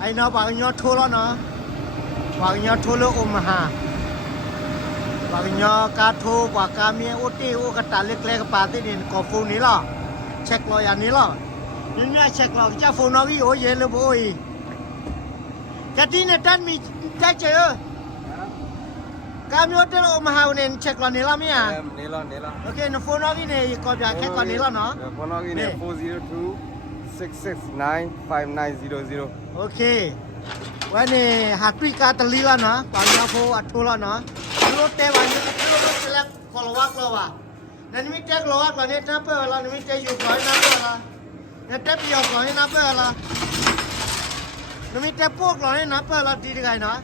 ai nó bảo nhau thua lo nó bảo nhau thua lo ha bảo nhau cá thua bảo cá mía ô tê ô cái tà lek lek bà tê nên có phun ní lo check lo ya ní lo nhưng mà check lo cha phun nó cái ô ye lo bôi cái tí này tan mi trái chơi ơ cá mía ô tê lo ha nên check lo ní lo mía ní lo ok nó phun nó cái này có trả cái con ní lo nó phone nó cái này 402-669-5900 okวันนี้หากพี่กาตลีแล้วเนาะตอนนี้พออัดทุแล้วเนาะรถเตะวันนี้ก็รถเสร็จแล้วขอระวักเราว่ะนั่นไม่เจ๊กระวักเราเนี่ยนับเปิดเราไม่เจ๊อยู่ก่อนนับเปิดเราเนี่ยเจ๊ไปอยู่ก่อนนับเปิดเรานั่นไม่เจ๊พวกเราเนี่ยนับเปิดเราดีดีไงเนาะ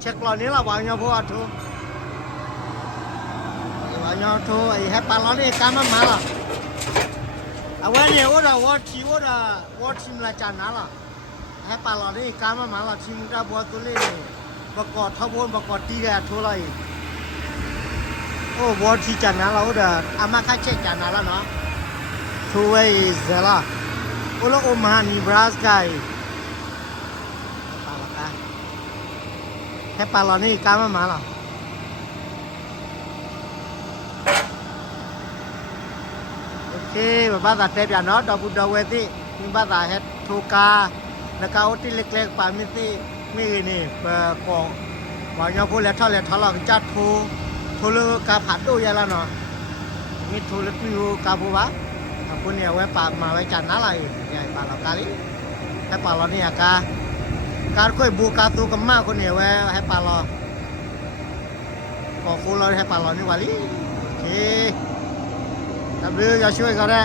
เช็คเราเนี่ยเราวันนี้พออัดทุวันนี้ทุไอ้แฮปปี้เราเนี่ยการมาละเอาวันนี้ว่าเราว่าทีมละจานนั่นละให้ปลาเราได้การมาเราทีมได้บัวตัวเล่นประกอบทบวนประกอบตีแกทั่วเลยโอ้บัวที่จันนะเราเด้ออามาค่าเช็คจันนะแล้วเนาะทัวร์เซล่าโอ้แล้วโอมานีบราสกายปลาละกันให้ปลาเรานี่การมาเราโอเคแบบว่าแต่เทียบอย่างเนาะดอกบุดดอกเวทีมีบ้านแต่เฮ็ดทูกาแล้วก็อุติเล็กๆป่ามิติมีนี่เปิดกองว่าอย่างพวกเล็กเท่าเราจัดทูเลือกาผัดดูยังละเนาะมีทูเลือกอยู่กาบัวคนเนี่ยไว้ป่ามาไว้จันอะไรเนี่ยป่าเรากาลิให้ป่าเราเนี่ยการค่อยบูกาตูกับมาคนเนี่ยไว้ให้ป่าเราขอฟูเราให้ป่าเรานี่วาลีโอเคทำเรื่องจะช่วยเขาได้